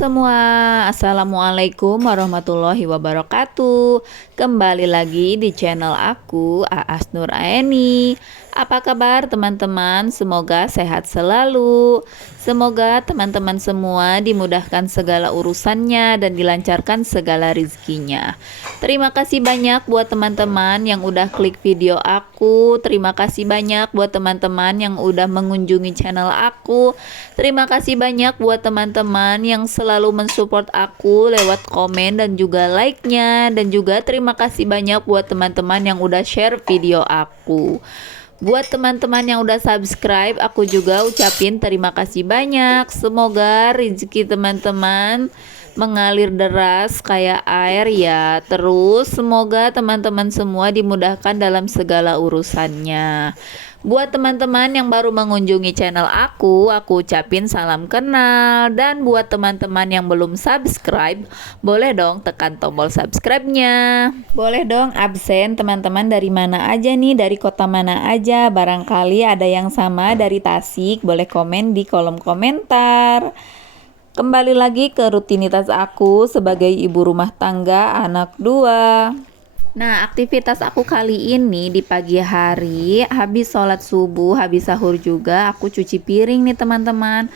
semua, Assalamualaikum warahmatullahi wabarakatuh. Kembali lagi di channel aku, Aas Nur Aeni. Apa kabar teman-teman? Semoga sehat selalu. Semoga teman-teman semua dimudahkan segala urusannya dan dilancarkan segala rizkinya. Terima kasih banyak buat teman-teman yang udah klik video aku. Terima kasih banyak buat teman-teman yang udah mengunjungi channel aku. Terima kasih banyak buat teman-teman yang selalu mensupport aku lewat komen dan juga like-nya. Dan juga terima kasih banyak buat teman-teman yang udah share video aku. Buat teman-teman yang udah subscribe, aku juga ucapin terima kasih banyak. Semoga rezeki teman-teman mengalir deras kayak air ya. Terus semoga teman-teman semua dimudahkan dalam segala urusannya. Buat teman-teman yang baru mengunjungi channel aku ucapin salam kenal. Dan buat teman-teman yang belum subscribe, boleh dong tekan tombol subscribe-nya. Boleh dong absen teman-teman dari mana aja nih, dari kota mana aja. Barangkali ada yang sama dari Tasik, boleh komen di kolom komentar. Kembali lagi ke rutinitas aku sebagai ibu rumah tangga anak dua. Nah, aktivitas aku kali ini di pagi hari, habis sholat subuh, habis sahur juga, aku cuci piring nih teman-teman.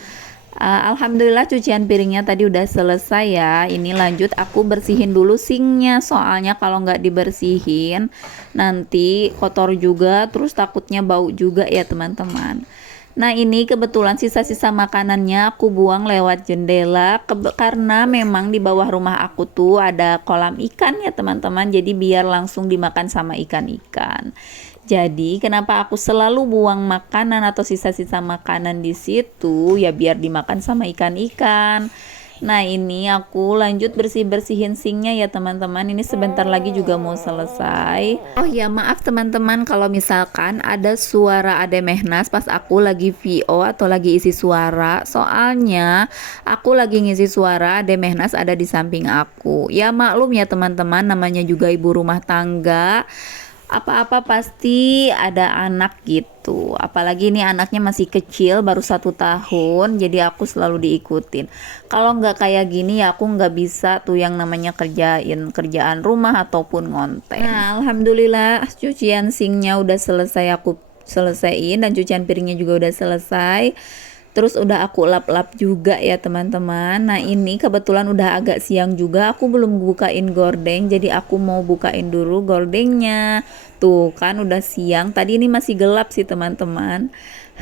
Alhamdulillah cucian piringnya tadi udah selesai ya. Ini lanjut aku bersihin dulu sinknya, soalnya kalau nggak dibersihin nanti kotor juga, terus takutnya bau juga ya teman-teman. Nah, ini kebetulan sisa-sisa makanannya aku buang lewat jendela karena memang di bawah rumah aku tuh ada kolam ikan ya teman-teman. Jadi biar langsung dimakan sama ikan-ikan. Jadi kenapa aku selalu buang makanan atau sisa-sisa makanan di situ ya biar dimakan sama ikan-ikan. Nah, ini aku lanjut bersih-bersihin sinknya ya teman-teman. Ini sebentar lagi juga mau selesai. Oh ya, maaf teman-teman kalau misalkan ada suara Ade Mehnas pas aku lagi VO atau lagi isi suara. Soalnya aku lagi ngisi suara, Ade Mehnas ada di samping aku. Ya maklum ya teman-teman, namanya juga ibu rumah tangga. Apa-apa pasti ada anak gitu, apalagi ini anaknya masih kecil baru 1 tahun, jadi aku selalu diikutin. Kalau nggak kayak gini ya aku nggak bisa tuh yang namanya kerjaan rumah ataupun ngonten. Nah, alhamdulillah cucian sinknya udah selesai aku selesaiin dan cucian piringnya juga udah selesai. Terus udah aku lap-lap juga ya teman-teman. Nah, ini kebetulan udah agak siang juga, aku belum bukain gordeng, jadi aku mau bukain dulu gordengnya. Tuh kan udah siang, tadi ini masih gelap sih teman-teman.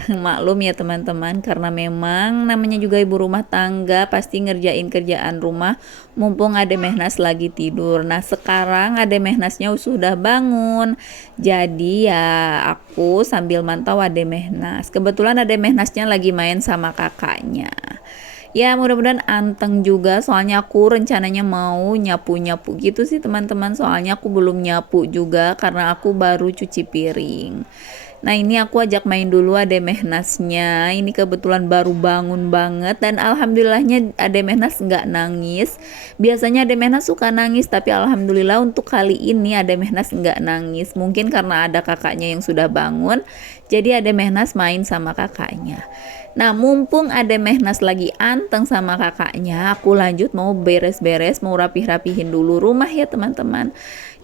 Maklum ya teman-teman, karena memang namanya juga ibu rumah tangga pasti ngerjain kerjaan rumah mumpung Ade Mehnas lagi tidur. Nah, sekarang Ade Mehnasnya sudah bangun, jadi ya aku sambil mantau Ade Mehnas. Kebetulan Ade Mehnasnya lagi main sama kakaknya. Ya mudah-mudahan anteng juga, soalnya aku rencananya mau nyapu-nyapu gitu sih teman-teman. Soalnya aku belum nyapu juga karena aku baru cuci piring. Nah, ini aku ajak main dulu Ade Mehnasnya. Ini kebetulan baru bangun banget dan alhamdulillahnya Ade Mehnas nggak nangis. Biasanya Ade Mehnas suka nangis, tapi alhamdulillah untuk kali ini Ade Mehnas nggak nangis. Mungkin karena ada kakaknya yang sudah bangun, jadi Ade Mehnas main sama kakaknya. Nah, mumpung Ade Mehnas lagi anteng sama kakaknya, aku lanjut mau beres-beres, mau rapih-rapihin dulu rumah ya teman-teman.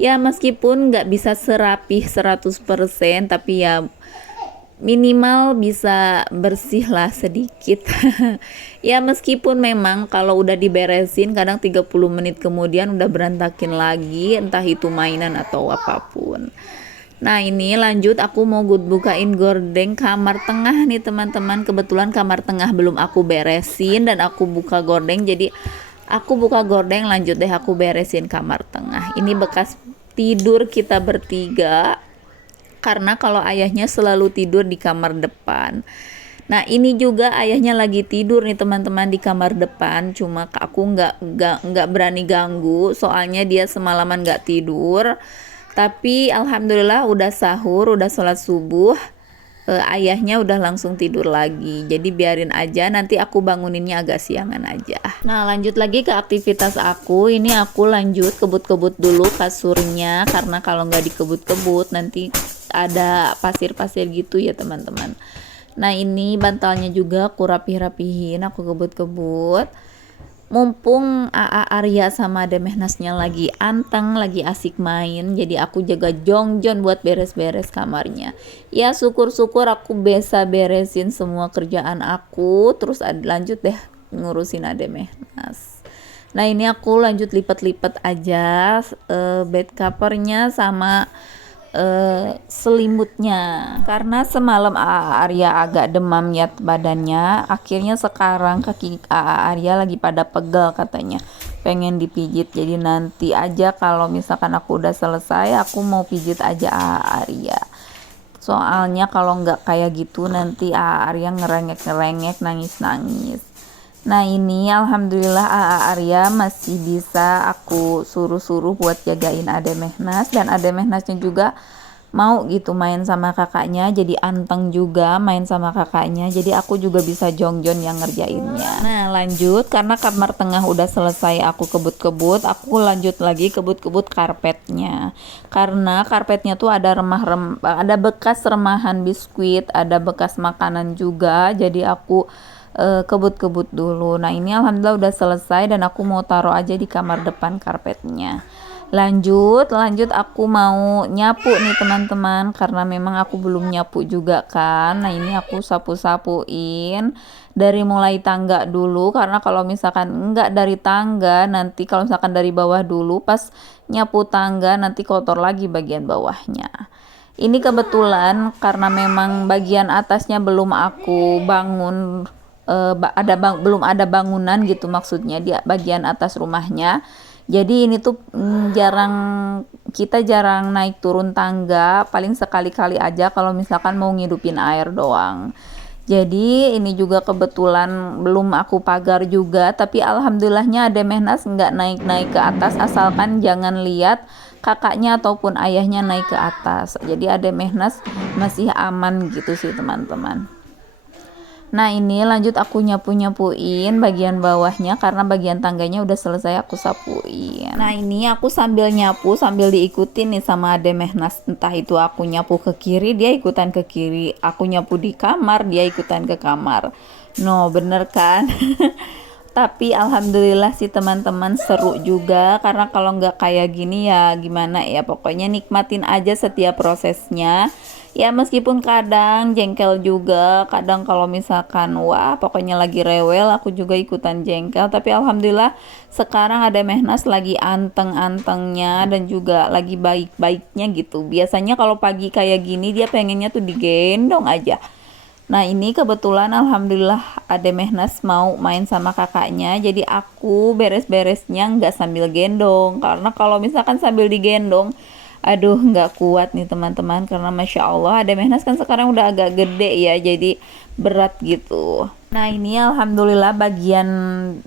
Ya meskipun nggak bisa serapih 100%, tapi ya minimal bisa bersih lah sedikit. Ya meskipun memang kalau udah diberesin kadang 30 menit kemudian udah berantakin lagi, entah itu mainan atau apapun. Nah, ini lanjut aku mau bukain gordeng kamar tengah nih teman-teman. Kebetulan kamar tengah belum aku beresin dan aku buka gordeng, jadi aku buka gordeng lanjut deh aku beresin kamar tengah. Ini bekas tidur kita bertiga, karena kalau ayahnya selalu tidur di kamar depan. Nah, ini juga ayahnya lagi tidur nih teman-teman di kamar depan. Cuma aku nggak berani ganggu, soalnya dia semalaman nggak tidur. Tapi alhamdulillah udah sahur, udah sholat subuh. Ayahnya udah langsung tidur lagi, jadi biarin aja, nanti aku banguninnya agak siangan aja. Nah, lanjut lagi ke aktivitas aku. Ini aku lanjut kebut-kebut dulu kasurnya, karena kalau nggak dikebut-kebut nanti ada pasir-pasir gitu ya teman-teman. Nah, ini bantalnya juga aku rapih-rapihin, aku kebut-kebut. Mumpung AA Arya sama Ade Mehnasnya lagi anteng, lagi asik main, jadi aku jaga jongjon buat beres-beres kamarnya. Ya syukur-syukur aku bisa beresin semua kerjaan aku, terus lanjut deh ngurusin Ade Mehnas. Nah ini aku lanjut lipat-lipat aja bed covernya sama selimutnya, karena semalam Arya agak demam ya badannya. Akhirnya sekarang kaki Arya lagi pada pegel, katanya pengen dipijit. Jadi nanti aja kalau misalkan aku udah selesai, aku mau pijit aja Arya. Soalnya kalau nggak kayak gitu nanti Arya ngerengek-ngerengek, nangis-nangis. Nah ini alhamdulillah Arya masih bisa aku suruh-suruh buat jagain Ade Mehnas, dan Ade Mehnasnya juga mau gitu main sama kakaknya, jadi anteng juga main sama kakaknya, jadi aku juga bisa jongjon yang ngerjainnya. Nah lanjut, karena kamar tengah udah selesai aku kebut-kebut, aku lanjut lagi kebut-kebut karpetnya, karena karpetnya tuh ada ada bekas remahan biskuit, ada bekas makanan juga, jadi aku kebut-kebut dulu. Nah ini alhamdulillah udah selesai, dan aku mau taruh aja di kamar depan karpetnya. Lanjut aku mau nyapu nih teman-teman, karena memang aku belum nyapu juga kan. Nah ini aku sapu-sapuin dari mulai tangga dulu, karena kalau misalkan enggak dari tangga, nanti kalau misalkan dari bawah dulu, pas nyapu tangga nanti kotor lagi bagian bawahnya. Ini kebetulan karena memang bagian atasnya belum aku bangun, belum ada bangunan gitu, maksudnya di bagian atas rumahnya. Jadi ini tuh kita jarang naik turun tangga, paling sekali-kali aja kalau misalkan mau ngidupin air doang. Jadi ini juga kebetulan belum aku pagar juga, tapi alhamdulillahnya Ade Mehnas nggak naik-naik ke atas, asalkan jangan lihat kakaknya ataupun ayahnya naik ke atas. Jadi Ade Mehnas masih aman gitu sih teman-teman. Nah ini lanjut aku nyapu-nyapuin bagian bawahnya, karena bagian tangganya udah selesai aku sapuin. Nah ini aku sambil nyapu sambil diikutin nih sama Ade Mehnas, entah itu aku nyapu ke kiri dia ikutan ke kiri, aku nyapu di kamar dia ikutan ke kamar. No bener kan? Tapi alhamdulillah sih teman-teman, seru juga, karena kalau nggak kayak gini ya gimana ya, pokoknya nikmatin aja setiap prosesnya. Ya meskipun kadang jengkel juga, kadang kalau misalkan wah pokoknya lagi rewel aku juga ikutan jengkel, tapi alhamdulillah sekarang Ade Mehnas lagi anteng-antengnya dan juga lagi baik-baiknya gitu. Biasanya kalau pagi kayak gini dia pengennya tuh digendong aja. Nah ini kebetulan alhamdulillah Ade Mehnas mau main sama kakaknya, jadi aku beres-beresnya nggak sambil gendong, karena kalau misalkan sambil digendong, aduh nggak kuat nih teman-teman, karena Masya Allah Ade Mehnas kan sekarang udah agak gede ya, jadi berat gitu. Nah ini alhamdulillah bagian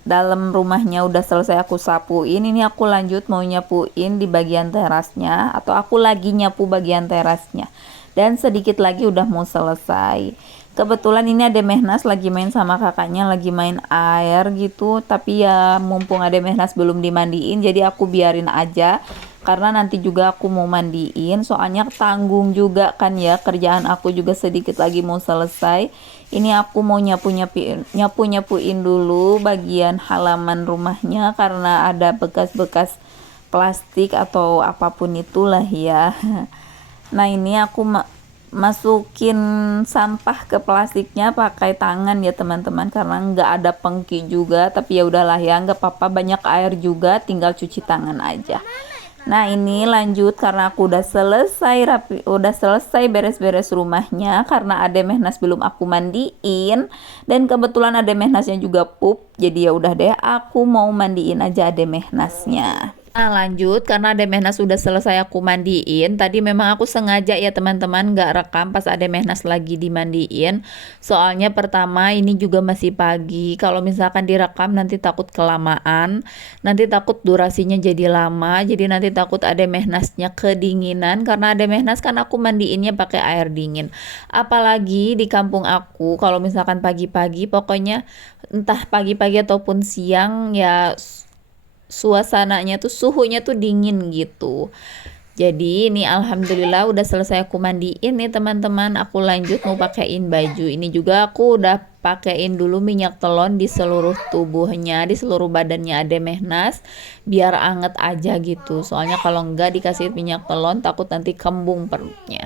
dalam rumahnya udah selesai aku sapuin. Ini aku lanjut mau nyapuin di bagian terasnya, atau aku lagi nyapu bagian terasnya, dan sedikit lagi udah mau selesai. Kebetulan ini Ade Mehnas lagi main sama kakaknya, lagi main air gitu, tapi ya mumpung Ade Mehnas belum dimandiin, jadi aku biarin aja, karena nanti juga aku mau mandiin, soalnya tanggung juga kan ya, kerjaan aku juga sedikit lagi mau selesai. Ini aku mau nyapu-nyapuin dulu bagian halaman rumahnya, karena ada bekas-bekas plastik atau apapun itulah ya. Nah ini aku masukin sampah ke plastiknya pakai tangan ya teman-teman, karena nggak ada pengki juga, tapi ya udahlah ya, nggak apa-apa, banyak air juga, tinggal cuci tangan aja. Nah ini lanjut, karena aku udah selesai beres-beres rumahnya, karena Ade Mehnas belum aku mandiin, dan kebetulan Ade Mehnasnya juga pup, jadi ya udah deh aku mau mandiin aja Ade Mehnasnya. Nah lanjut, karena Ade Mehnas sudah selesai aku mandiin, tadi memang aku sengaja ya teman-teman nggak rekam pas Ade Mehnas lagi dimandiin, soalnya pertama ini juga masih pagi, kalau misalkan direkam nanti takut kelamaan, nanti takut durasinya jadi lama, jadi nanti takut Ade Mehnasnya kedinginan, karena Ade Mehnas kan aku mandiinnya pakai air dingin, apalagi di kampung aku kalau misalkan pagi-pagi, pokoknya entah pagi-pagi ataupun siang ya, suasananya tuh suhunya tuh dingin gitu. Jadi ini alhamdulillah udah selesai aku mandiin nih teman-teman. Aku lanjut mau pakein baju. Ini juga aku udah pakein dulu minyak telon di seluruh tubuhnya, di seluruh badannya Ade Mehnas, biar anget aja gitu. Soalnya kalau enggak dikasih minyak telon takut nanti kembung perutnya.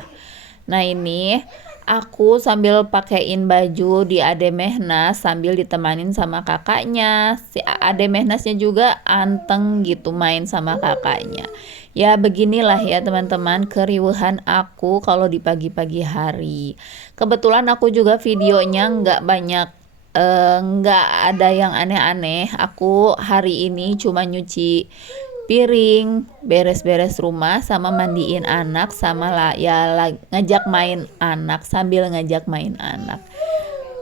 Nah ini aku sambil pakein baju di Ade Mehnas sambil ditemanin sama kakaknya. Si Ade Mehnasnya juga anteng gitu main sama kakaknya. Ya beginilah ya teman-teman keriuhan aku kalau di pagi-pagi hari. Kebetulan aku juga videonya nggak banyak, nggak ada yang aneh-aneh. Aku hari ini cuma nyuci piring, beres-beres rumah, sama mandiin anak, sama lah ya ngajak main anak, sambil ngajak main anak.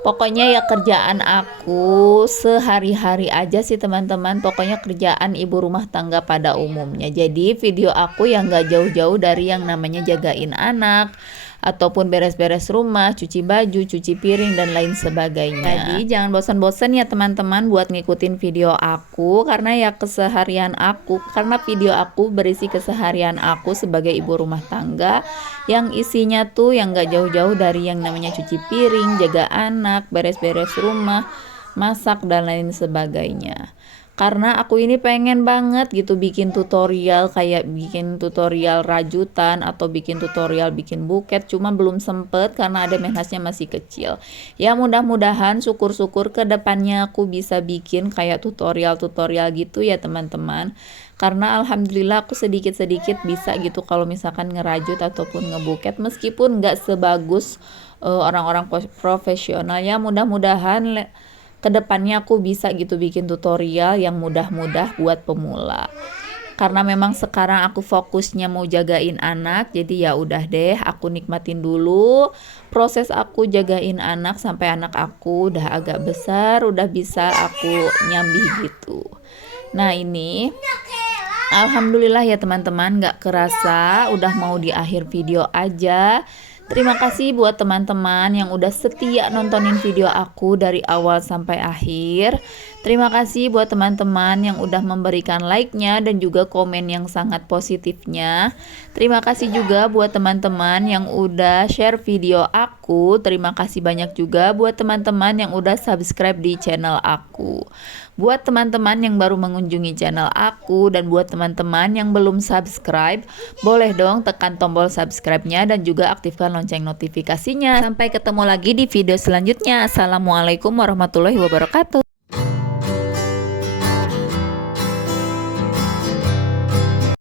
Pokoknya ya kerjaan aku sehari-hari aja sih teman-teman. Pokoknya kerjaan ibu rumah tangga pada umumnya. Jadi video aku yang gak jauh-jauh dari yang namanya jagain anak, ataupun beres-beres rumah, cuci baju, cuci piring, dan lain sebagainya. Jadi jangan bosan-bosan ya teman-teman buat ngikutin video aku, karena ya keseharian aku, karena video aku berisi keseharian aku sebagai ibu rumah tangga, yang isinya tuh yang gak jauh-jauh dari yang namanya cuci piring, jaga anak, beres-beres rumah, masak, dan lain sebagainya. Karena aku ini pengen banget gitu bikin tutorial, kayak bikin tutorial rajutan atau bikin tutorial bikin buket, cuma belum sempet karena Ade Mehnasnya masih kecil. Ya mudah-mudahan syukur-syukur ke depannya aku bisa bikin kayak tutorial-tutorial gitu ya teman-teman. Karena alhamdulillah aku sedikit-sedikit bisa gitu kalau misalkan ngerajut ataupun ngebuket, meskipun nggak sebagus orang-orang profesional. Ya mudah-mudahan kedepannya aku bisa gitu bikin tutorial yang mudah-mudah buat pemula. Karena memang sekarang aku fokusnya mau jagain anak, jadi ya udah deh aku nikmatin dulu proses aku jagain anak sampai anak aku udah agak besar, udah bisa aku nyambi gitu. Nah ini alhamdulillah ya teman-teman, gak kerasa udah mau di akhir video aja. Terima kasih buat teman-teman yang udah setia nontonin video aku dari awal sampai akhir. Terima kasih buat teman-teman yang udah memberikan like-nya dan juga komen yang sangat positifnya. Terima kasih juga buat teman-teman yang udah share video aku. Terima kasih banyak juga buat teman-teman yang udah subscribe di channel aku. Buat teman-teman yang baru mengunjungi channel aku dan buat teman-teman yang belum subscribe, boleh dong tekan tombol subscribe-nya dan juga aktifkan lonceng notifikasinya. Sampai ketemu lagi di video selanjutnya. Assalamualaikum warahmatullahi wabarakatuh.